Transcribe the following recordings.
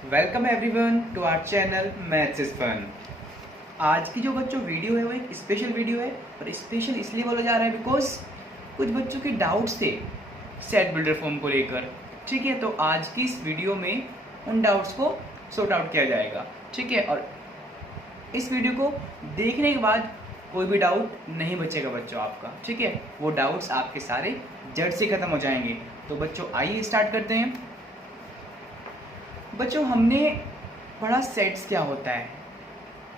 Welcome everyone to our channel maths is fun. आज की जो बच्चों वीडियो है वो एक स्पेशल वीडियो है और स्पेशल इसलिए बोला जा रहा है बिकॉज कुछ बच्चों के डाउट्स थे सेट बिल्डर फॉर्म को लेकर। ठीक है, तो आज की इस वीडियो में उन डाउट्स को सॉर्ट आउट किया जाएगा। ठीक है, और इस वीडियो को देखने के बाद कोई भी डाउट नहीं बचेगा बच्चों आपका। ठीक है, वो डाउट्स आपके सारे जड़ से खत्म हो जाएंगे। तो बच्चों आइए स्टार्ट करते हैं। बच्चों हमने पढ़ा सेट्स क्या होता है।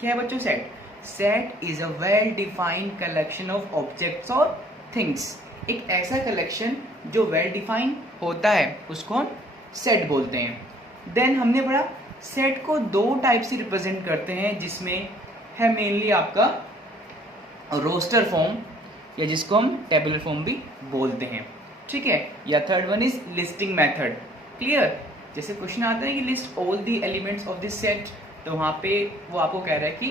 क्या है बच्चों set? Set is a well defined collection of objects और थिंग्स। एक ऐसा कलेक्शन जो वेल डिफाइंड होता है उसको हम सेट बोलते हैं। देन हमने पढ़ा सेट को दो टाइप से रिप्रेजेंट करते हैं, जिसमें है मेनली आपका रोस्टर फॉर्म या जिसको हम टेबुलर फॉर्म भी बोलते हैं। ठीक है, या third one is listing method. Clear? जैसे क्वेश्चन आता है कि list all the elements of this set, तो वहाँ पे वो आपको कह रहा है कि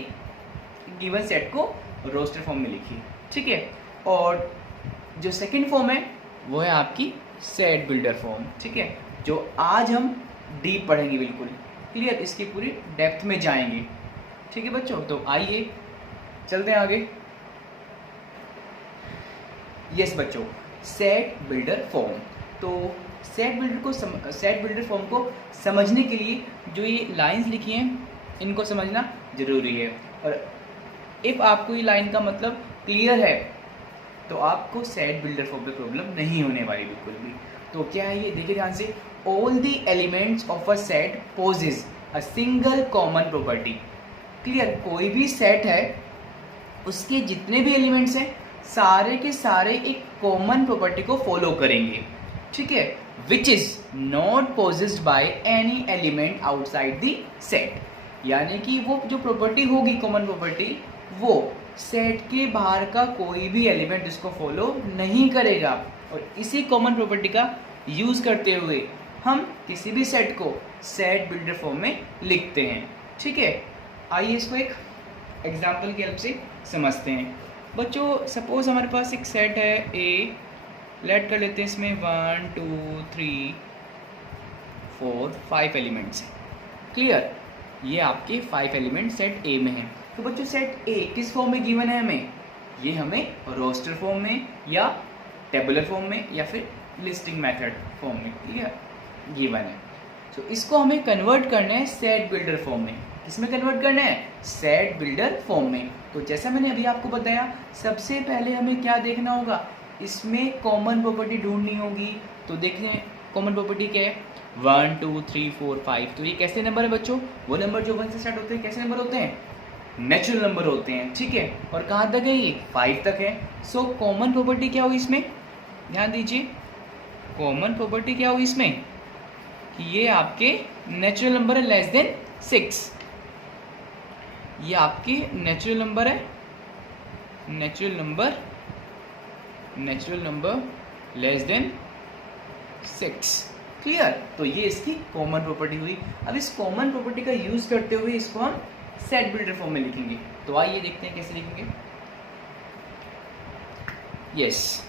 गिवन सेट को रोस्टर फॉर्म में लिखिए। ठीक है, और जो सेकंड फॉर्म है वो है आपकी सेट बिल्डर फॉर्म। ठीक है, जो आज हम डीप पढ़ेंगे बिल्कुल क्लियर, इसकी पूरी डेप्थ में जाएंगे। ठीक है बच्चों, तो आइए चलते हैं आगे। यस बच्चों, सेट बिल्डर फॉर्म। तो सेट बिल्डर फॉर्म को समझने के लिए जो ये लाइंस लिखी हैं इनको समझना जरूरी है। और इफ आपको ये लाइन का मतलब क्लियर है तो आपको सेट बिल्डर फॉर्म पे प्रॉब्लम नहीं होने वाली बिल्कुल भी। तो क्या है ये, देखिए ध्यान से। All the elements of a set possess a single common property. Clear? कोई भी सेट है उसके जितने भी एलिमेंट्स हैं सारे के सारे एक कॉमन प्रॉपर्टी को फॉलो करेंगे। ठीक है, which is not possessed by any element outside the set. यानी कि वो जो प्रॉपर्टी होगी कॉमन प्रॉपर्टी, वो सेट के बाहर का कोई भी एलिमेंट इसको फॉलो नहीं करेगा। और इसी कॉमन प्रॉपर्टी का यूज करते हुए हम किसी भी सेट को सेट बिल्डर फॉर्म में लिखते हैं। ठीक है, आइए इसको एक एग्जाम्पल की हेल्प से समझते हैं। बच्चों सपोज हमारे पास एक सेट है ए, लेट कर लेते हैं इसमें 1 2 3 4 5 एलिमेंट्स हैं। क्लियर? ये आपके 5 एलिमेंट सेट ए में हैं। तो बच्चों सेट ए किस फॉर्म में गिवन है हमें? ये हमें रोस्टर फॉर्म में या टेबुलर फॉर्म में या फिर लिस्टिंग मेथड फॉर्म में क्लियर गिवन है। तो इसको हमें कन्वर्ट करना है सेट बिल्डर फॉर्म में। किसमें कन्वर्ट करना है? सेट बिल्डर फॉर्म में। तो जैसा मैंने अभी आपको बताया, सबसे पहले हमें क्या देखना होगा, इसमें कॉमन प्रॉपर्टी ढूंढनी होगी। तो देखिए कॉमन प्रॉपर्टी क्या है, 1 2 3 4 5। तो ये कैसे नंबर है बच्चों? वो नंबर जो 1 से स्टार्ट होते हैं। कैसे नंबर होते हैं? नेचुरल नंबर होते हैं। ठीक है, और कहाँ तक है ये? 5 तक है। सो कॉमन प्रॉपर्टी क्या होगी इसमें? ध्यान दीजिए, कॉमन प्रॉपर्टी क्या होगी इसमें कि ये आपके नेचुरल नंबर है लेस देन 6। ये आपके नेचुरल नंबर है, natural number less than 6। Clear? तो ये इसकी कॉमन प्रॉपर्टी हुई। अब इस कॉमन प्रॉपर्टी का यूज करते हुए इसको हम सेट बिल्डर फॉर्म में लिखेंगे। तो आइए देखते हैं कैसे लिखेंगे। यस,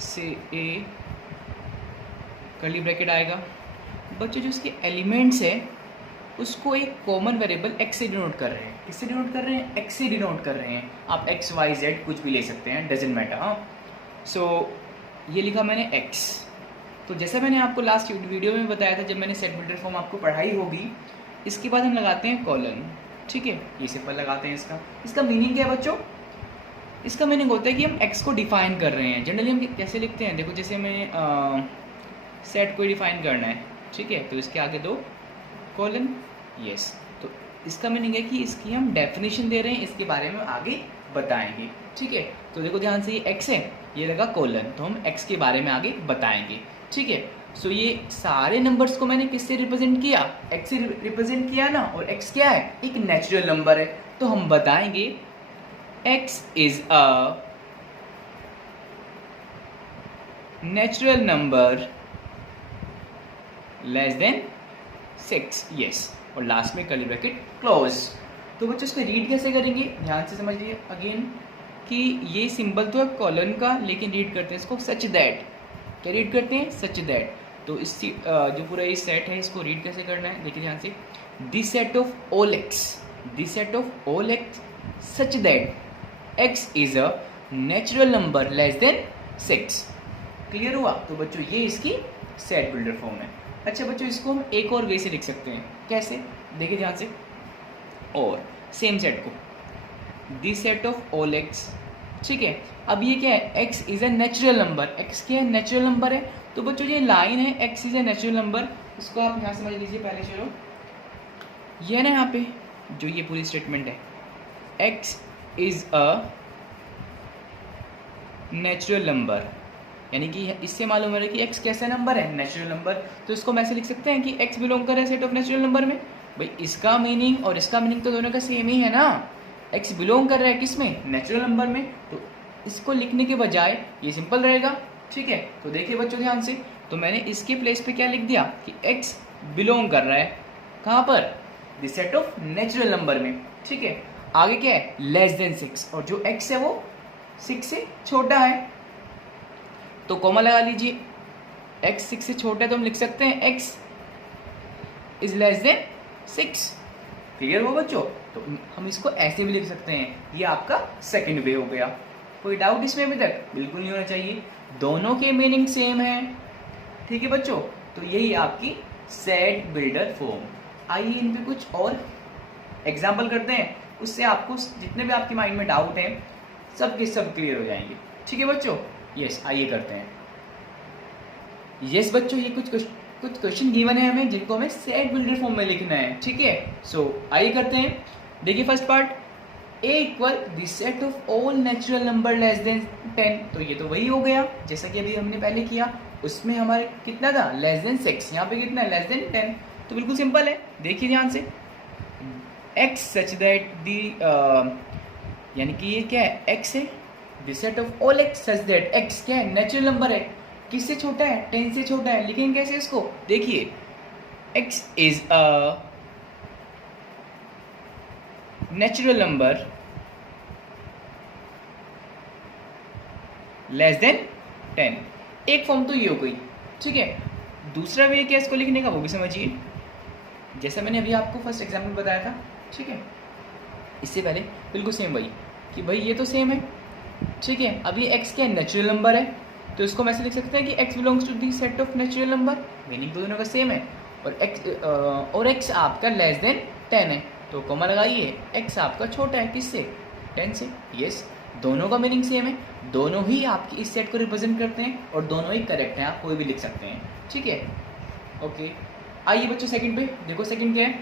से ए कर्ली ब्रैकेट आएगा। बच्चों जो इसके एलिमेंट्स है उसको एक कॉमन वेरिएबल एक्स से डिनोट कर रहे हैं। किससे डिनोट कर रहे हैं? एक्स से डिनोट कर रहे हैं। आप एक्स वाई जेड कुछ भी ले सकते हैं, डजेंट मैटर। हाँ, सो ये लिखा मैंने एक्स। तो जैसा मैंने आपको लास्ट वीडियो में बताया था, जब मैंने सेट बिल्डर फॉर्म आपको पढ़ाई होगी, इसके बाद हम लगाते हैं कॉलन। ठीक है, ये सिंपल लगाते हैं। इसका मीनिंग क्या है बच्चों? इसका मीनिंग होता है कि हम एक्स को डिफाइन कर रहे हैं। जनरली हम कैसे लिखते हैं, देखो जैसे हमें सेट को डिफाइन करना है। ठीक है, तो इसके आगे दो कॉलन। यस, तो इसका मीनिंग है कि इसकी हम डेफिनेशन दे रहे हैं, इसके बारे में आगे बताएंगे। ठीक है, तो देखो ध्यान से, ये एक्स है, ये लगा कॉलन, तो हम एक्स के बारे में आगे बताएंगे। ठीक है, सो ये सारे नंबर्स को मैंने किससे रिप्रेजेंट किया? एक्स से रिप्रेजेंट किया ना। और एक्स क्या है? एक नेचुरल नंबर है। तो हम बताएंगे x is a natural number less than 6। Yes, और लास्ट में कर्ली ब्रैकेट क्लोज। तो बच्चों इसको रीड कैसे करेंगे? ध्यान से समझ लीजिए अगेन कि ये सिंबल तो है कॉलन का, लेकिन रीड करते हैं इसको सच दैट। क्या रीड करते हैं? Such that. तो इस जो पूरा ये सेट है इसको रीड कैसे करना है, देखिए ध्यान से। This set of all x such that x is a natural number less than 6। Clear हुआ? तो बच्चों ये इसकी सेट बिल्डर फॉर्म है। अच्छा बच्चों, इसको हम एक और वे से लिख सकते हैं। कैसे? देखिए ध्यान से। और सेम सेट को this set of all x, ठीक है। अब ये क्या है, x is a natural number. x क्या है? नेचुरल नंबर है। तो बच्चों ये लाइन है x is a natural number, इसको आप यहाँ समझ लीजिए पहले। चलो ये है ना यहाँ पे जो ये पूरी स्टेटमेंट है, x is a natural number, यानी कि इससे मालूम हो रहा है कि x कैसा नंबर है? Natural number. तो इसको हम ऐसे लिख सकते हैं कि x बिलोंग कर रहा है सेट ऑफ नेचुरल नंबर में। भाई इसका मीनिंग और इसका मीनिंग तो दोनों का सेम ही है ना। x बिलोंग कर रहा है किस में? नेचुरल नंबर में। तो इसको लिखने के बजाय ये सिंपल रहेगा, ठीक है। तो देखिए बच्चों ध्यान से, तो मैंने इसके प्लेस पे क्या लिख दिया कि x बिलोंग कर रहा है कहाँ पर? This set of natural number में, ठीक है। आगे क्या है? लेस देन 6, और जो x है वो 6 से छोटा है, तो कॉमा लगा लीजिए। x 6 से छोटा है तो हम लिख सकते हैं x is less than 6। Clear हो बच्चों? तो हम इसको ऐसे भी लिख सकते हैं। ये आपका सेकंड वे हो गया। कोई डाउट इसमें अभी तक? बिल्कुल नहीं होना चाहिए, दोनों के मीनिंग सेम है, ठीक है बच्चों। तो यही आपकी सेट बिल्डर फॉर्म। आइए इन पे कुछ और एग्जाम्पल करते हैं, उससे आपको जितने भी आपके माइंड में डाउट हैं सब के सब क्लियर हो जाएंगे, ठीक है बच्चों। यस, आइए करते हैं। यस बच्चों, ये कुछ क्वेश्चन गिवन है हमें, जिनको हमें सेट बिल्डर फॉर्म में लिखना है, ठीक है। सो आइए करते हैं। देखिए first part, a equal the set of all natural number less than 10। तो ये तो वही हो गया जैसा कि अभी हमने पहले किया, उसमें हमारे कितना था? Less than 6। यहाँ पे कितना है? Less than 10। तो बिल्कुल सिंपल है, देखिए ध्यान से। x सच दैट दी, यानी कि ये क्या है? x है। The set of all x such that x क्या है? नेचुरल नंबर है। किससे छोटा है? 10 से छोटा है। लिखेंगे कैसे इसको? देखिए x is a natural number less than 10। एक फॉर्म तो ये हो गई, ठीक है। दूसरा वे क्या इसको लिखने का, वो भी समझिए। जैसा मैंने अभी आपको फर्स्ट एग्जाम्पल बताया था, ठीक है, इससे पहले बिल्कुल सेम वही कि भाई ये तो सेम है, ठीक है। अब ये x क्या है? नेचुरल नंबर है, तो इसको हम ऐसे लिख सकते हैं कि x belongs to the set of natural number. Meaning तो दोनों का सेम है। और x आपका लेस देन 10 है, तो कॉमा लगाइए। x आपका छोटा है किससे? 10 से। यस, दोनों का मीनिंग सेम है, दोनों ही आपकी इस सेट को रिप्रेजेंट करते हैं और दोनों ही करेक्ट हैं, आप कोई भी लिख सकते हैं, ठीक है। ओके, आइए बच्चों सेकंड पे। देखो सेकंड क्या है?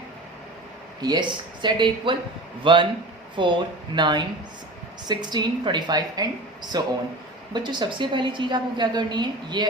Yes, set equal 1, 4, 9, 16, 25 and so on. बच्चों सबसे पहली चीज़ आपको क्या करनी है? ये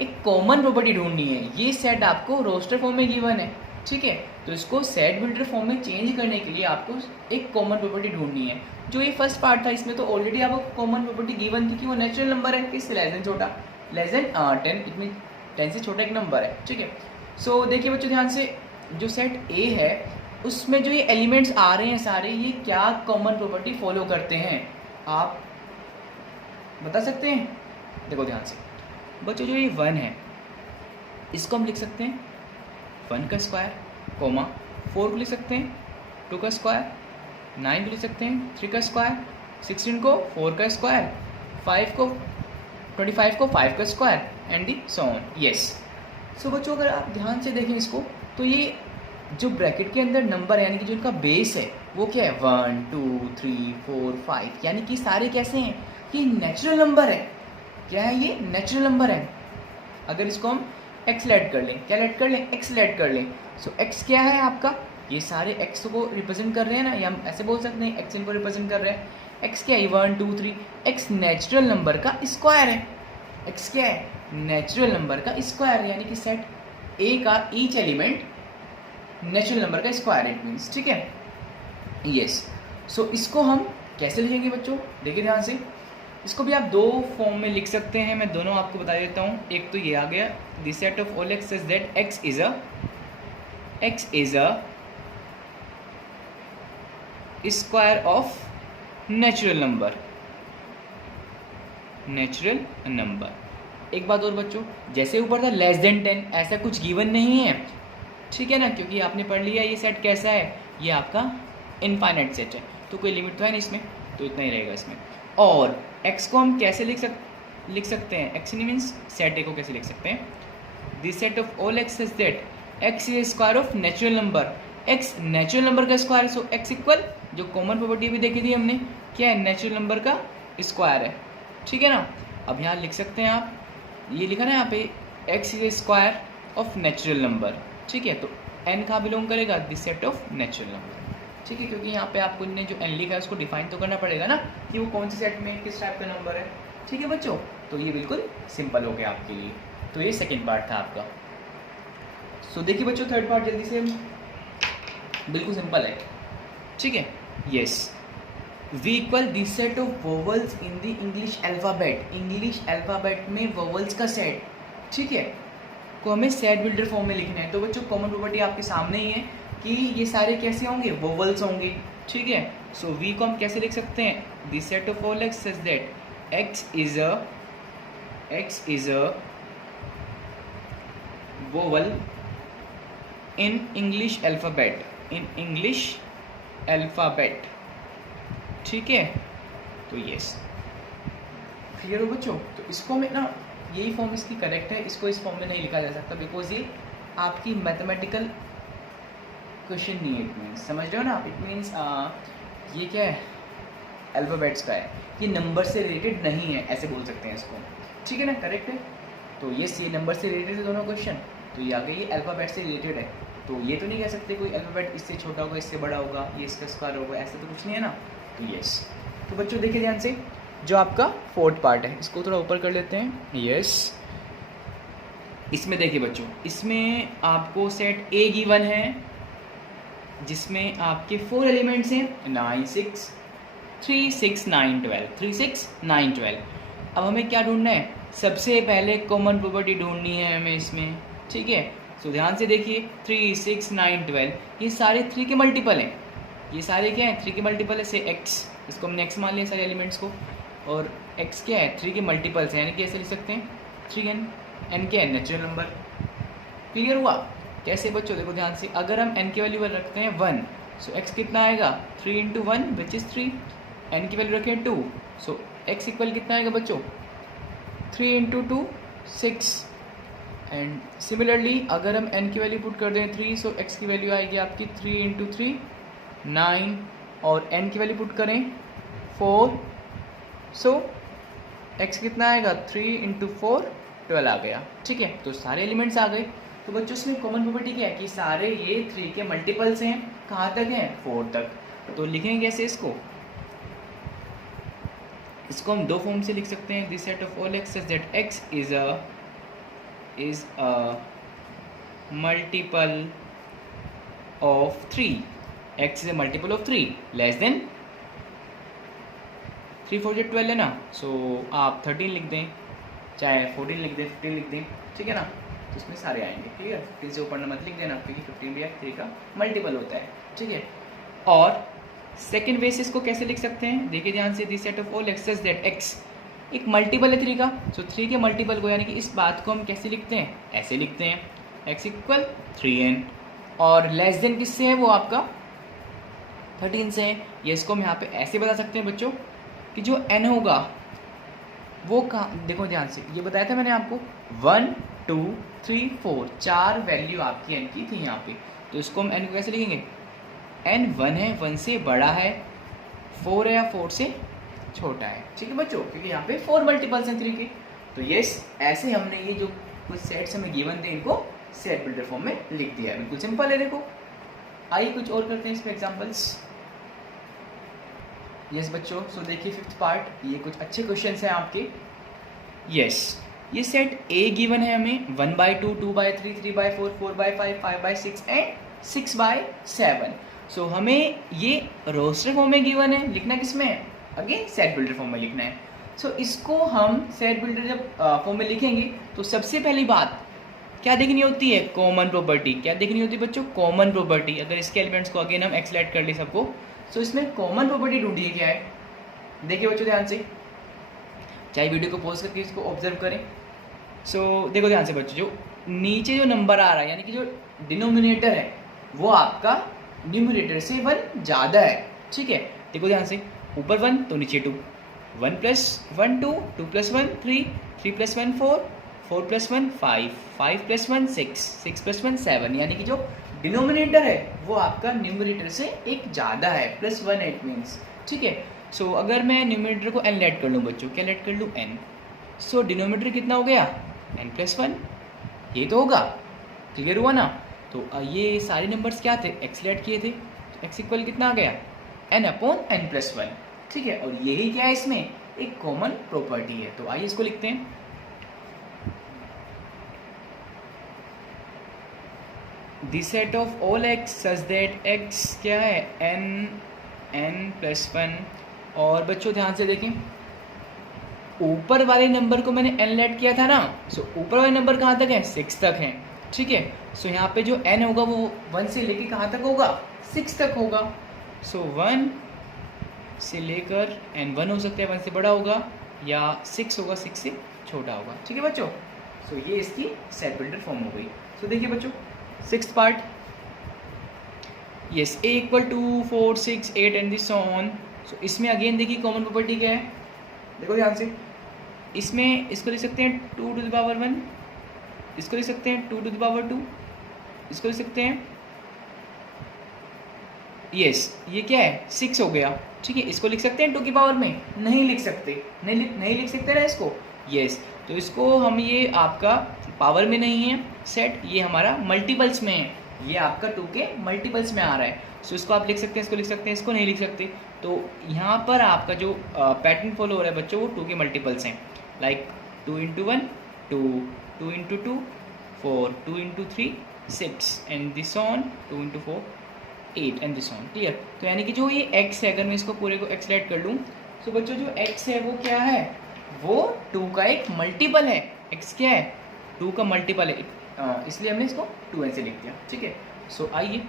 एक कॉमन प्रॉपर्टी ढूंढनी है। ये सेट आपको रोस्टर फॉर्म में गिवन है, ठीक है। तो इसको सेट बिल्डर फॉर्म में चेंज करने के लिए आपको एक कॉमन प्रॉपर्टी ढूंढनी है। जो ये फर्स्ट पार्ट था इसमें तो ऑलरेडी आपको कॉमन प्रॉपर्टी गिवन थी कि वो नेचुरल नंबर है, किससे? लेस देन छोटा, लेस देन 10, इट मीन 10 से छोटा एक नंबर है, ठीक है। सो देखिए बच्चों ध्यान से, जो सेट ए है उसमें जो ये एलिमेंट्स आ रहे हैं सारे, ये क्या कॉमन प्रॉपर्टी फॉलो करते हैं, आप बता सकते हैं? देखो ध्यान से बच्चों, जो ये 1 है इसको हम लिख सकते हैं 1 का स्क्वायर, कोमा 4 को लिख सकते हैं 2 का स्क्वायर, 9 को लिख सकते हैं 3 का स्क्वायर, 16 को 4 का स्क्वायर, 25 को 5 का square and the so on. Yes. So बच्चों अगर आप ध्यान से देखें इसको, तो ये जो ब्रैकेट के अंदर नंबर है यानी कि जो इनका बेस है वो क्या है? 1, 2, 3, 4, 5, यानी कि सारे कैसे हैं? ये नेचुरल नंबर है। क्या है ये? नेचुरल नंबर है। अगर इसको हम x लेट कर लें, क्या लेट कर लें? x लेट कर लें। सो x क्या है आपका? ये सारे x को रिप्रेजेंट कर रहे हैं ना, या हम ऐसे बोल सकते हैं x इनको रिप्रेजेंट कर रहे हैं। x क्या है? 1, 2, 3। x नेचुरल नंबर का स्क्वायर है। x क्या है? नेचुरल नंबर का स्क्वायर, यानी कि सेट a का ईच एलिमेंट नेचुरल नंबर का स्क्वायर इट मीन्स, ठीक है। यस। सो इसको हम कैसे लिखेंगे बच्चों? देखिए ध्यान से, इसको भी आप दो फॉर्म में लिख सकते हैं, मैं दोनों आपको बता देता हूँ। एक तो ये आ गया, the set of all x is that x is a square of natural number, एक बात और बच्चों, जैसे ऊपर था लेस देन 10, ऐसा कुछ गिवन नहीं है, ठीक है ना, क्योंकि आपने पढ़ लिया ये सेट कैसा है, ये आपका इनफाइनाइट सेट है, तो कोई लिमिट तो है नहीं इसमें, तो इतना ही रहेगा इसमें। और x को हम कैसे लिख सकते हैं, x मीन्स सेट ए को कैसे लिख सकते हैं, this set of all x is that x is square of natural number, x natural number का स्क्वायर है, सो x इक्वल, जो कॉमन प्रॉपर्टी भी देखी थी हमने, क्या है, नेचुरल नंबर का स्क्वायर है, ठीक है ना। अब यहाँ लिख सकते हैं आप, ये लिखा ना यहाँ पे x is square of natural number, ठीक है, तो n कहाँ बिलोंग करेगा, this set of natural number, ठीक है, क्योंकि यहाँ पे आपको ने जो n लिखा है उसको डिफाइन तो करना पड़ेगा ना कि वो कौन से सेट में किस टाइप का नंबर है, ठीक है बच्चों। तो ये बिल्कुल सिंपल हो गया आपके लिए। तो ये सेकंड पार्ट था आपका। सो देखिए बच्चों थर्ड पार्ट जल्दी से, बिल्कुल सिंपल है, ठीक है। Yes, we equal this set of vowels in the English alphabet, English alphabet में वोवल्स का सेट, ठीक है, को हमें सेट बिल्डर फॉर्म में लिखना है। तो बच्चों कॉमन प्रॉपर्टी आपके सामने ही है कि ये सारे कैसे होंगे, वोवल्स होंगे, ठीक है। सो वी को हम कैसे लिख सकते हैं, this set of all x such that x is a vowel in English alphabet, in English alphabet, ठीक है। तो यस, क्लियर हो बच्चों। तो इसको हमें ना, यही फॉर्म इसकी करेक्ट है, इसको इस फॉर्म में नहीं लिखा जा सकता बिकॉज ये आपकी मैथमेटिकल क्वेश्चन नहीं है, इट मीन्स, समझ रहे हो ना आप, इट मीन्स ये क्या है, अल्फ़ाबेट्स का है, ये नंबर से रिलेटेड नहीं है, ऐसे बोल सकते हैं इसको, ठीक है ना, करेक्ट है। तो यस, ये नंबर से रिलेटेड है दोनों क्वेश्चन, तो ये आगे ये अल्फ़ाबेट से रिलेटेड है, तो ये तो नहीं कह सकते कोई अल्फ़ाबेट इससे छोटा होगा, इससे बड़ा होगा, ये इसका स्क्वायर होगा, ऐसा तो कुछ नहीं है ना। तो यस, तो बच्चों देखिए ध्यान से, जो आपका फोर्थ पार्ट है इसको थोड़ा ऊपर कर लेते हैं। यस, इसमें देखिए बच्चों, इसमें आपको सेट ए गिवन है जिसमें आपके 4 एलिमेंट्स हैं, 9 6 3 6 9 12, 3 6 9 12। अब हमें क्या ढूंढना है, सबसे पहले कॉमन प्रॉपर्टी ढूंढनी है हमें इसमें, ठीक है। सो ध्यान से देखिए, 3 6 9 12 ये सारे 3 के मल्टीपल हैं, ये सारे क्या हैं, 3 के मल्टीपल है, से x, इसको हमने x मान लिया सारे एलिमेंट्स को, और x क्या है, 3 के मल्टीपल्स हैं, यानी कैसे लिख सकते हैं 3n, n क्या है, नेचुरल नंबर। क्लियर हुआ कैसे बच्चों, देखो ध्यान से, अगर हम n की वैल्यू रखते हैं 1, सो x कितना आएगा, 3 × 1 विच इज़ 3, n की वैल्यू रखें 2, सो x इक्वल कितना आएगा बच्चों, 3 × 2 6, एंड सिमिलरली अगर हम n की वैल्यू पुट कर दें 3, सो x की वैल्यू आएगी आपकी 3 × 3 9, और n की वैल्यू पुट करें 4, सो x कितना आएगा, 3 × 4 12 आ गया, ठीक है। तो सारे एलिमेंट्स आ गए। तो बच्चों इसमें कॉमन प्रॉपर्टी क्या है कि सारे ये 3 के मल्टीपल्स हैं, कहाँ तक हैं, 4 तक। तो लिखेंगे कैसे इसको हम दो फॉर्म से लिख सकते हैं, this set of all x such that x is a multiple of 3, x is a multiple of 3 less than 3 4 12 है ना, सो आप 13 लिख दें, चाहे 14 लिख दें, 15 लिख दें, ठीक है ना, तो इसमें सारे आएंगे, ठीक है। 15 से ऊपर मत लिख देना क्योंकि 15 भी 3 का मल्टीपल होता है, ठीक है। और सेकेंड वे से इसको कैसे लिख सकते हैं, देखिए ध्यान से, this set of all x such that x एक मल्टीपल है 3 का, सो 3 के मल्टीपल को, यानी कि इस बात को हम कैसे लिखते हैं, ऐसे लिखते हैं, x इक्वल 3n, और लेस देन किससे है, वो आपका 13 से है। ये इसको हम यहाँ पे ऐसे बता सकते हैं बच्चों कि जो n होगा वो कहाँ, देखो ध्यान से, ये बताया था मैंने आपको 1 2 3 4 4 वैल्यू आपकी n की थी यहाँ पे, तो इसको हम n को कैसे लिखेंगे, n 1 है, 1 से बड़ा है, 4 है या 4 से छोटा है, ठीक है बच्चों, क्योंकि यहाँ पे 4 मल्टीपल्स हैं 3 के। तो यस, ऐसे हमने ये जो कुछ सेट्स हमें गिवन थे इनको सेट बिल्डर फॉर्म में लिख दिया है, बिल्कुल सिंपल है। देखो आइए कुछ और करते हैं इसमें एग्जांपल्स। यस बच्चों, सो देखिए फिफ्थ पार्ट, ये कुछ अच्छे क्वेश्चंस हैं आपके। यस, ये सेट ए गिवन है हमें 1/2 2/3 3/4 4/5 5/6 एंड 6/7। सो हमें ये रोस्टर फॉर्म में गिवन है, लिखना किस में है, अगेन सेट बिल्डर फॉर्म में लिखना है। सो इसको हम सेट बिल्डर जब फॉर्म में लिखेंगे तो सबसे पहली बात क्या देखनी होती है, कॉमन प्रॉपर्टी। क्या देखनी होती है बच्चों, कॉमन प्रॉपर्टी। अगर इसके एलिमेंट्स को अगेन हम एक्सलेट कर ले सबको, सो इसमें कॉमन प्रॉपर्टी ढूंढिए क्या है। देखिए बच्चों ध्यान से, चाहे वीडियो को पॉज करके इसको ऑब्जर्व करें। सो देखो ध्यान से बच्चों, जो नीचे जो नंबर आ रहा है यानी कि जो डिनोमिनेटर है वो आपका न्यूमरेटर से 1 ज़्यादा है, ठीक है। देखो ध्यान से, ऊपर 1 तो नीचे 2, 1 + 1 2, 2 + 1 3, 3 + 1 4, 4 + 1 5, 5 + 1 6, 6 + 1 7, यानी कि जो डिनोमिनेटर है वो आपका न्यूमरेटर से 1 ज़्यादा है, +1 8 मीन्स, ठीक है। सो अगर मैं न्यूमरेटर को n लेट कर लूँ बच्चों, क्या लेट कर लूँ n, सो डिनोमिनेटर कितना हो गया n + 1, ये तो होगा, क्लियर हुआ ना। तो ये सारे नंबर्स क्या थे, x लेट किए थे, तो x इक्वल कितना आ गया n/n+1, ठीक है। और यही क्या है इसमें एक कॉमन प्रॉपर्टी है। तो आइए इसको लिखते हैं, the set of all x such that x क्या है n+1। और बच्चों ध्यान से देखें, ऊपर वाले नंबर को मैंने n लेट किया था ना, सो ऊपर वाले नंबर कहाँ तक है 6 तक है, ठीक है। सो यहाँ पे जो n होगा वो 1 से लेके कहाँ तक होगा 6 तक होगा। सो 1 से लेकर n 1 हो सकता है, 1 से बड़ा होगा, या 6 होगा 6 से छोटा होगा, ठीक है बच्चों। सो ये इसकी सेट बिल्डर फॉर्म हो गई। सो देखिए बच्चों, 6th part, yes a = 2 4 6 8 and this on. So इसमें अगेन देखिए कॉमन प्रॉपर्टी क्या है, देखो ध्यान से, इसमें इसको लिख सकते हैं 2⁻1, इसको लिख सकते हैं 2⁻2, इसको लिख सकते हैं, यस ये क्या है 6 हो गया, ठीक है। इसको लिख सकते हैं 2 की पावर में, नहीं लिख सकते, नहीं लिख सकते ना इसको, यस। तो इसको हम, ये आपका पावर में नहीं है सेट, ये हमारा मल्टीपल्स में है, ये आपका 2 के मल्टीपल्स में आ रहा है। सो इसको आप लिख सकते हैं, इसको लिख सकते हैं, इसको नहीं लिख सकते। तो यहाँ पर आपका जो पैटर्न फॉलो हो रहा है बच्चों, वो 2 के मल्टीपल्स हैं, like 2 × 1 2, 2 × 2 4, 2 × 3 6 and this on, 2 × 4 8 and this on, clear. तो यानी कि जो ये x है, अगर मैं इसको पूरे को x लेट कर लूँ, तो बच्चों जो x है वो क्या है, वो 2 का एक मल्टीपल है। x क्या है 2 का मल्टीपल है, इसलिए हमने इसको 2n से लिख दिया, ठीक है। सो आइए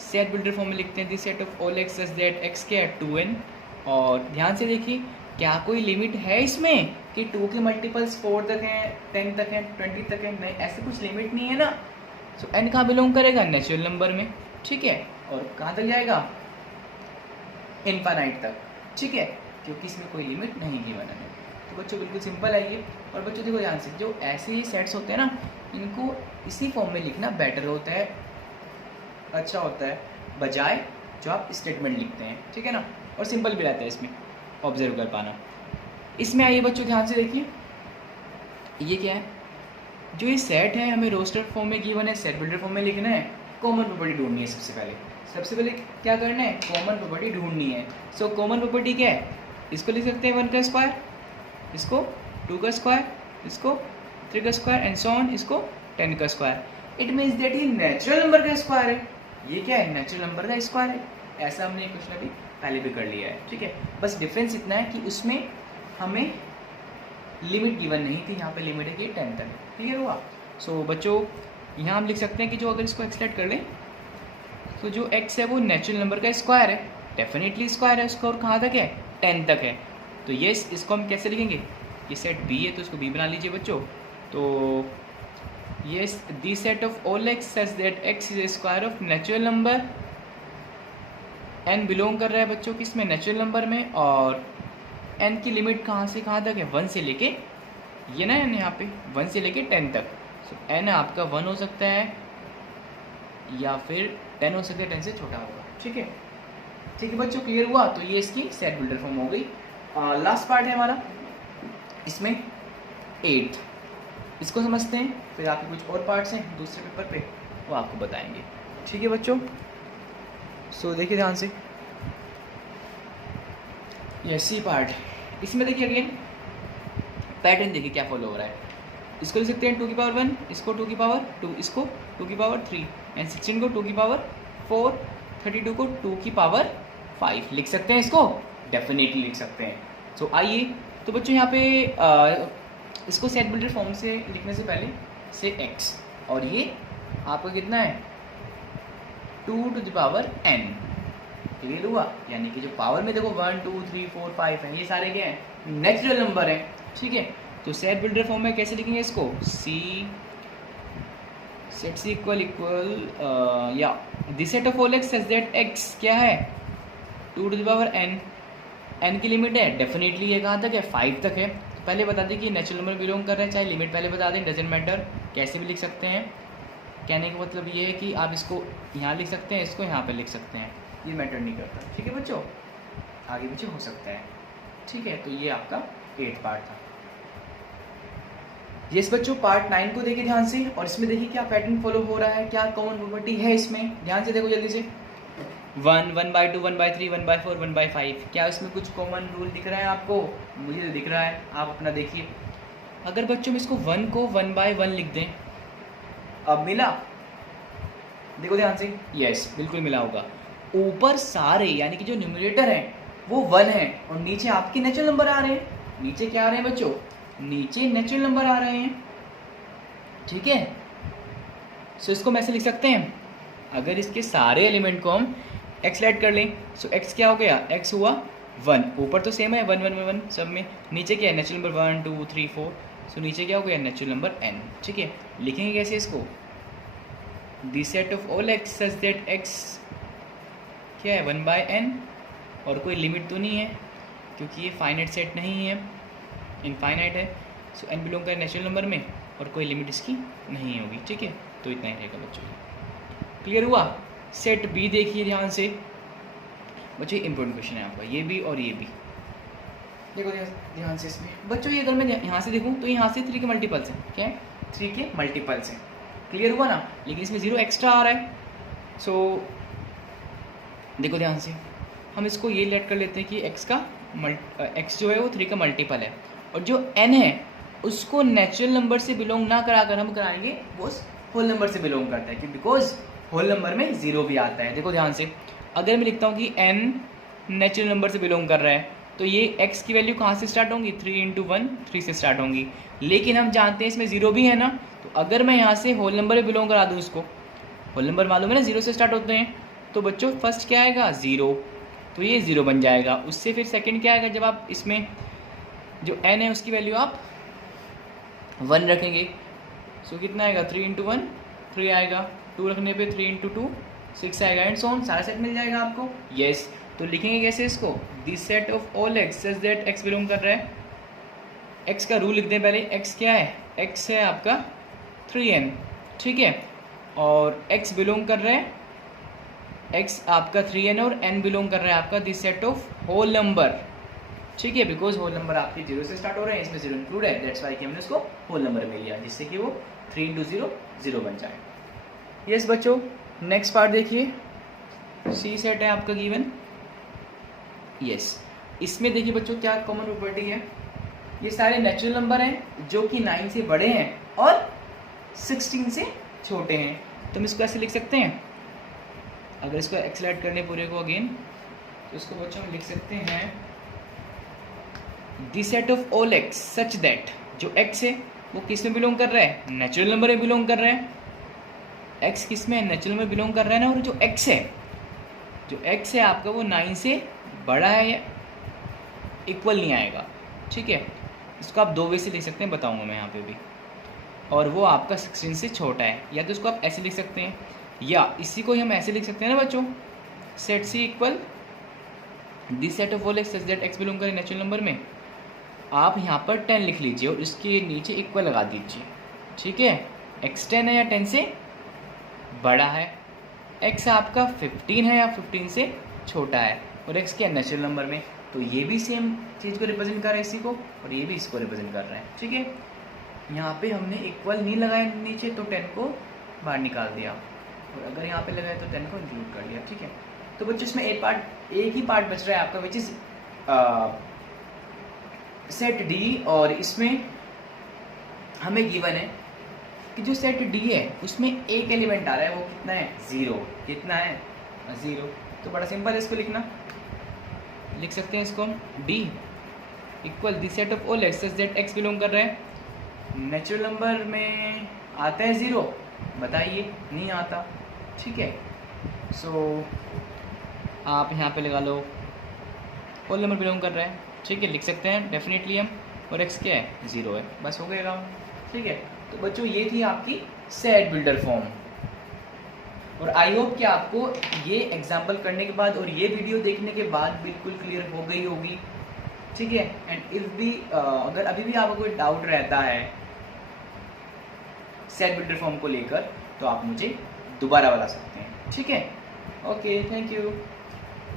सेट बिल्डर फॉर्म में लिखते हैं, this set of all x such that x क्या है 2n। और ध्यान से देखिए, क्या कोई लिमिट है इसमें कि 2 के मल्टीपल्स 4 तक हैं, 10 तक हैं, 20 तक हैं, नहीं, ऐसे कुछ लिमिट नहीं है ना। सो n कहाँ बिलोंग करेगा, नेचुरल नंबर में, ठीक है। और कहाँ तक जाएगा, इनफाइनाइट तक, ठीक है, क्योंकि इसमें कोई लिमिट नहीं गिवन है। तो बच्चों बिल्कुल सिंपल है ये। और बच्चों देखो ध्यान से, जो ऐसे सेट्स होते हैं ना, इनको इसी फॉर्म में लिखना बेटर होता है, अच्छा होता है, बजाय जो आप स्टेटमेंट लिखते हैं, ठीक है ना। और सिंपल भी रहता है इसमें ऑब्जर्व कर पाना। इसमें आइए बच्चों ध्यान से देखिए, ये क्या है, जो ये सेट है हमें रोस्टर फॉर्म में गिवन है, सेट बिल्डर फॉर्म में लिखना है, कॉमन प्रॉपर्टी ढूंढनी है। सबसे पहले क्या करना है, कॉमन प्रॉपर्टी ढूंढनी है। सो कॉमन प्रॉपर्टी क्या है, इसको लिख सकते हैं 1 का स्क्वायर, इसको 2 का स्क्वायर, इसको 3 का स्क्वायर एंड सो ऑन, इसको 10 का स्क्वायर। इट मीन्स दैट ये नेचुरल नंबर का स्क्वायर है, ये क्या है नेचुरल नंबर का स्क्वायर है। ऐसा हमने क्वेश्चन अभी पहले भी कर लिया है, ठीक है। बस डिफरेंस इतना है कि उसमें हमें लिमिट गिवन नहीं थी, यहाँ पे लिमिट है कि 10 तक, क्लियर हुआ। सो बच्चों यहाँ हम लिख सकते हैं कि जो अगर इसको एक्सलेट कर लें, तो जो x है वो नेचुरल नंबर का स्क्वायर है, डेफिनेटली स्क्वायर है उसका, और कहाँ तक है 10 तक है। तो ये इसको हम कैसे लिखेंगे, ये सेट b है तो इसको b बना लीजिए बच्चों। तो ये the set of all x such that x is a square of natural number, n belong कर रहा है बच्चों किसमें, नेचुरल नंबर में, और n की लिमिट कहाँ से कहाँ तक है, 1 से लेके, ये ना n यहाँ पे 1 से लेके 10 तक। सो n आपका 1 हो सकता है या फिर 10 हो सकता है, 10 से छोटा होगा, ठीक है। ठीक है बच्चों, क्लियर हुआ। तो ये इसकी सेट बिल्डर फॉर्म हो गई। लास्ट पार्ट है हमारा, इसमें 8th, इसको समझते हैं, फिर आपके कुछ और पार्ट्स हैं दूसरे पेपर पे, वो आपको बताएंगे, ठीक है बच्चों। सो देखिए ध्यान से, ये सी पार्ट, इसमें देखिए अगेन पैटर्न देखिए क्या फॉलो हो रहा है। इसको लिख सकते हैं 2 की पावर 1, इसको 2 की पावर 2, इसको 2 की पावर 3 एंड 16 को 2 की पावर 4, 32 को 2 की पावर 5 लिख सकते हैं, इसको डेफिनेटली लिख सकते हैं। सो आइए, तो बच्चों यहाँ पे इसको सेट बिल्डर फॉर्म से लिखने से पहले से x, और ये आपका कितना है 2 to the power n, clear हुआ। यानी कि जो पावर में देखो 1 2 3 4 5 है, ये सारे क्या हैं नेचुरल नंबर है, ठीक है। तो तो सेट बिल्डर फॉर्म में कैसे लिखेंगे इसको, सी सेट सी इक्वल या this set of all x such that x क्या है 2 to the power n, n की लिमिट है डेफिनेटली ये कहाँ तक है 5 तक है। तो पहले बता दें कि नेचुरल नंबर बिलोंग कर रहे हैं, चाहे लिमिट पहले बता दें, डजेंट मैटर, कैसे भी लिख सकते हैं। कहने का मतलब ये है कि आप इसको यहाँ लिख सकते हैं, इसको यहाँ पे लिख सकते हैं, ये मैटर नहीं करता। ठीक है बच्चों, आगे पीछे हो सकता है। ठीक है, तो ये आपका 8th पार्ट था। यस बच्चों, पार्ट 9 को देखिए ध्यान से, और इसमें देखिए क्या पैटर्न फॉलो हो रहा है, क्या कॉमन प्रॉपर्टी है इसमें, ध्यान से देखो जल्दी से। 1, 1/2, 1/3, 1/4, 1/5, क्या इसमें कुछ कॉमन रूल दिख रहा है आपको? मुझे तो दिख रहा है, आप अपना देखिए। अगर बच्चों में इसको 1 को 1/1 लिख दें, अब मिला? देखो ध्यान से, यस बिल्कुल मिला होगा। ऊपर सारे यानी कि जो न्यूमरेटर है वो 1 है, और नीचे आपके नेचुरल नंबर आ रहे हैं। नीचे क्या आ रहे हैं बच्चों? नीचे नेचुरल नंबर आ रहे हैं। ठीक है, सो इसको मैं ऐसे लिख सकते हैं, अगर इसके सारे एलिमेंट को हम x ऐड कर लें, सो x क्या हो गया, x हुआ 1, ऊपर तो सेम है 1 1 1 1 सब में, नीचे क्या है नेचुरल नंबर 1 2 3 4, सो नीचे क्या हो गया नेचुरल नंबर n। ठीक है, लिखेंगे कैसे इसको, the set of all x such that x क्या है 1/n, और कोई लिमिट तो नहीं है क्योंकि ये फाइनाइट सेट नहीं है, इनफाइनाइट है। सो n बिलोंग कर नेचुरल नंबर में, और कोई लिमिट इसकी नहीं होगी। ठीक है, तो इतना ही रहेगा बच्चों। क्लियर हुआ? सेट बी देखिए ध्यान से बच्चों, इंपॉर्टेंट क्वेश्चन है आपका, ये भी और ये भी। देखो ध्यान से इसमें बच्चों, ये अगर मैं यहाँ से देखूँ तो यहाँ से 3 के मल्टीपल्स हैं। क्या है? 3 के मल्टीपल्स हैं। क्लियर हुआ ना? लेकिन इसमें 0 एक्स्ट्रा आ रहा है। सो देखो ध्यान से, हम इसको ये लेट कर लेते हैं कि x जो है वो 3 का मल्टीपल है, और जो n है उसको नेचुरल नंबर से बिलोंग ना कराकर हम कराएंगे वो होल नंबर से बिलोंग करता है, क्योंकि बिकॉज होल नंबर में 0 भी आता है। देखो ध्यान से, अगर मैं लिखता हूँ कि n नेचुरल नंबर से बिलोंग कर रहा है, तो ये x की वैल्यू कहाँ से स्टार्ट होंगी, 3 × 1 3 से स्टार्ट होंगी। लेकिन हम जानते हैं इसमें 0 भी है ना, तो अगर मैं यहाँ से होल नंबर में बिलोंग करा दूँ इसको, होल नंबर मालूम है ना 0 से स्टार्ट होते हैं, तो बच्चों फर्स्ट क्या आएगा 0, तो ये 0 बन जाएगा। उससे फिर सेकंड क्या आएगा, जब आप इसमें जो n है उसकी वैल्यू आप 1 रखेंगे, सो कितना आएगा 3 × 1 3 आएगा, 2 रखने पे 3 × 2 6 आएगा, एंड सो ऑन, सारा सेट मिल जाएगा आपको। यस, तो लिखेंगे कैसे इसको, this set of all x such that x belong कर रहा है, x का रूल लिख दें पहले। x क्या है, x है आपका 3n। ठीक है, और x बिलोंग कर रहा है, x आपका 3n और n बिलोंग कर रहा है आपका this set of whole number. ठीक है, बिकॉज होल नंबर आपके 0 से स्टार्ट हो रहे हैं, इसमें 0 इंक्लूड है, दैट्स वाई कि हमने उसको होल नंबर में लिया, जिससे कि वो 3 × 0 0 बन जाए। यस बच्चों, नेक्स्ट पार्ट देखिए, सी सेट है आपका गिवन। यस, इसमें देखिए बच्चों क्या कॉमन प्रॉपर्टी है, ये सारे नेचुरल नंबर हैं जो कि 9 से बड़े हैं और 16 से छोटे हैं। तो हम इसको ऐसे लिख सकते हैं, अगर इसको एक्सलेट करने पूरे को अगेन, तो इसको बच्चों हम लिख सकते हैं the set of all x such that, जो x है वो किस में बिलोंग कर रहा है, नेचुरल नंबर में बिलोंग कर रहा है। x किस में, नेचुरल में बिलोंग कर रहा है ना, और जो x है, जो x है आपका वो 9 से बड़ा है या इक्वल नहीं आएगा। ठीक है, इसको आप 2 वे से लिख सकते हैं, बताऊंगा मैं यहाँ पे भी, और वो आपका 16 से छोटा है। या तो इसको आप ऐसे लिख सकते हैं, या इसी को हम ऐसे लिख सकते हैं ना बच्चों, set C equal this set of all x such that x belong करे नेचुरल नंबर में। आप यहाँ पर 10 लिख लीजिए और इसके नीचे इक्वल लगा दीजिए। ठीक है, x 10 है या 10 से बड़ा है, x आपका 15 है या 15 से छोटा है, और x क्या नेचुरल नंबर में, तो ये भी सेम चीज़ को रिप्रेजेंट कर रहा है इसी को, और ये भी इसको रिप्रेजेंट कर रहा है। ठीक है, यहाँ पे हमने इक्वल नहीं लगाया नीचे, तो 10 को बाहर निकाल दिया, और अगर यहाँ पे लगाया तो 10 को इंक्लूड कर लिया। ठीक है, तो बच्चों इसमें एक ही पार्ट बच रहा है आपका, विच इज़ सेट डी, और इसमें हमें गिवन है कि जो सेट डी है उसमें एक एलिमेंट आ रहा है, वो कितना है 0। कितना है 0, तो बड़ा सिंपल है, इसको लिखना, लिख सकते हैं इसको D equal the set of all x such that x belong कर रहा है, नेचुरल नंबर में आता है 0, बताइए नहीं आता। ठीक है, सो आप यहाँ पे लगा लो होल नंबर बिलोंग कर रहा है। ठीक है, लिख सकते हैं डेफिनेटली हम और x क्या है 0 है, बस हो गया काम। ठीक है, तो बच्चों ये थी आपकी सेट बिल्डर फॉर्म। और आई होप कि आपको ये एग्जाम्पल करने के बाद और ये वीडियो देखने के बाद बिल्कुल क्लियर हो गई होगी। ठीक है, एंड इफ भी अगर अभी भी आपको कोई डाउट रहता है सेट बिल्डर फॉर्म को लेकर तो आप मुझे दोबारा बता सकते हैं। ठीक है, ओके, थैंक यू।